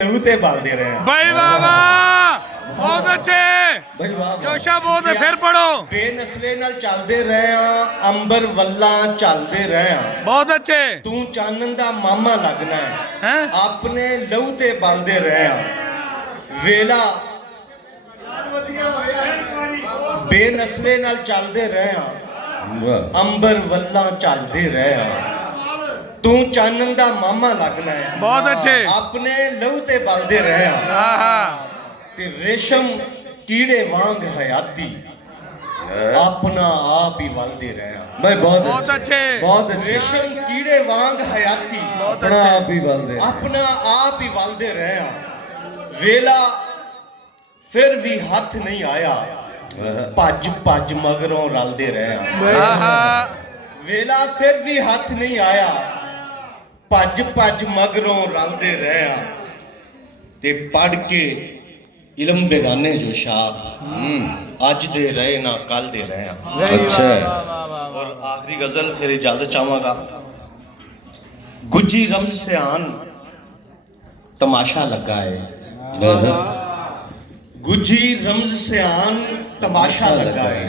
ਤੇ ਬਲਦੇ ਰਹੇ ਆ भाई बाबा बहुत अच्छे जोशा बहुत है फिर पढ़ो ਬੇਨਸਲੇ ਨਾਲ ਚੱਲਦੇ ਰਹੇ ਆ ਅੰਬਰ ਵੱਲਾਂ ਚੱਲਦੇ ਰਹੇ ਆ बहुत अच्छे ਤੂੰ ਚਾਨਣ ਦਾ ਮਾਮਾ ਲੱਗਣਾ ਹੈ हैं ਆਪਣੇ ਲਹੂ ਤੇ ਬਲਦੇ ਰਹੇ ਆ ਵੇਲਾ ਬੇਨਸਲੇ ਨਾਲ ਚੱਲਦੇ ਰਹੇ ਆ ਅੰਬਰ ਵੱਲਾਂ ਚੱਲਦੇ ਰਹੇ ਆ ਤੂੰ ਚਾਨਣ ਦਾ ਮਾਮਾ ਲੱਗਣਾ ਹੈ बहुत अच्छे ਆਪਣੇ ਲਹੂ ਤੇ ਬਲਦੇ ਰਹੇ ਆ हाँ हाँ ਤੇ ਰੇਸ਼ਮ ਕੀੜੇ ਵਾਂਗ ਹਯਾਤੀ ਆਪਣਾ ਆਪ ਹੀ ਵਲਦੇ ਰਹੇ ਆ भाई बहुत बहुत अच्छे बहुत अच्छे ਰੇਸ਼ਮ ਕੀੜੇ ਵਾਂਗ ਹਯਾਤੀ बहुत अपना अच्छे आप ही बलदे ਆਪਣਾ ਆਪ ਹੀ ਵਲਦੇ ਰਹੇ ਆ ਵੇਲਾ ਫਿਰ ਵੀ ਹੱਥ ਨਹੀਂ ਆਇਆ ਭੱਜ ਭੱਜ ਮਗਰੋਂ ਰਲਦੇ ਰਹੇ ਆ हाँ हाँ ਵੇਲਾ ਫਿਰ ਵੀ ਹੱਥ ਨਹੀਂ ਆਇਆ ਭੱਜ ਭੱਜ ਮਗਰੋਂ ਰਲਦੇ ਰਹੇ ਆ ਤੇ ਪੜ ਕੇ ਇਲਮ ਬੇਗਾਨੇ ਜੋ ਸ਼ਾਹ ਅੱਜ ਦੇ ਰਹੇ ਨਾ ਕੱਲ ਦੇ ਰਹੇ ਆ अच्छा है और आखिरी गजल फिर इजाजत चाहूंगा गुज्जी रमज से आन तमाशा लगा है गुज्जी रमज से आन तमाशा लगा है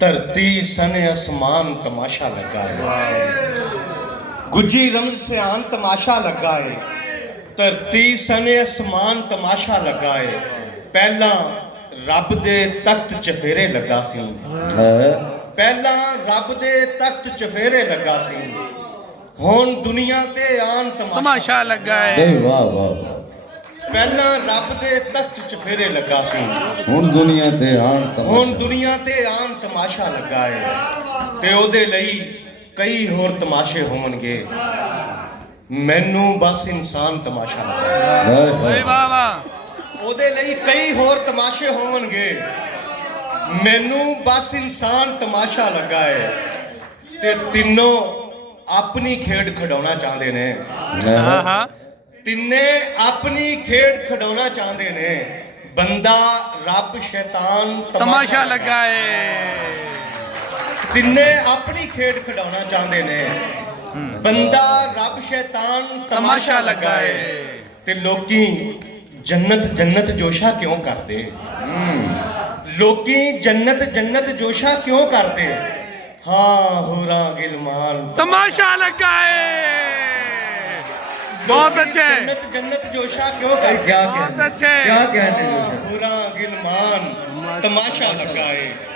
धरती सने आसमान तमाशा लगा है गुज्जी रमज से आन तमाशा लगा है धरती सने आसमान तमाशा लगा है पहला रब दे तख्त चफेरे लगा सी ਪਹਿਲਾਂ ਰੱਬ ਦੇ ਤਖਤ ਚਫੇਰੇ ਲੱਗਾ ਸੀ ਹੁਣ ਦੁਨੀਆ ਤੇ ਆਨ ਤਮਾਸ਼ਾ तमाशा लगा है भाई वाह वाह वाह ਪਹਿਲਾਂ ਰੱਬ ਦੇ ਤਖਤ ਚਫੇਰੇ ਲੱਗਾ ਸੀ ਹੁਣ ਦੁਨੀਆ ਤੇ ਆਣ ਹੁਣ ਦੁਨੀਆ ਤੇ ਆਨ ਤਮਾਸ਼ਾ ਲੱਗਾ ਹੈ ਤੇ ਉਹਦੇ ਲਈ ਕਈ ਹੋਰ ਤਮਾਸ਼ੇ ਹੋਣਗੇ ਮੈਨੂੰ ਬਸ ਇਨਸਾਨ ਤਮਾਸ਼ਾ ਲੱਗਾ भाई बाबा ਉਹਦੇ ਲਈ ਕਈ ਹੋਰ ਤਮਾਸ਼ੇ ਹੋਣਗੇ ਮੈਨੂੰ ਬਸ ਇਨਸਾਨ ਤਮਾਸ਼ਾ ਲੱਗਾ ਹੈ ਤੇ ਤਿੰਨੋਂ ਆਪਣੀ ਖੇਡ ਖਿਡਾਉਣਾ ਚਾਹੁੰਦੇ ਨੇ हाँ हाँ ਤਿੰਨੇ ਆਪਣੀ ਖੇਡ ਖਿਡਾਉਣਾ ਚਾਹੁੰਦੇ ਨੇ ਬੰਦਾ ਰੱਬ ਸ਼ੈਤਾਨ तमाशा लगा है ਤਿੰਨੇ ਆਪਣੀ ਖੇਡ ਖਿਡਾਉਣਾ ਚਾਹੁੰਦੇ ਨੇ ਬੰਦਾ ਰੱਬ ਸ਼ੈਤਾਨ तमाशा लगा है ਤੇ ਲੋਕੀ ਜੰਨਤ ਜੰਨਤ ਜੋਸ਼ਾ ਕਿਉਂ ਕਰਦੇ ਲੋਕੀ ਜੰਨਤ ਜੰਨਤ ਜੋਸ਼ਾ ਕਿਉਂ ਕਰਦੇ ਹਾਂ ਹੋਰਾਂ ਗਿਲਮਾਨ तमाशा लगा है बहुत अच्छे जन्नत जन्नत जोशा क्यों करते क्या बहुत कहते अच्छे क्या कहते हैं होरा गिलमान तमाशा लगा है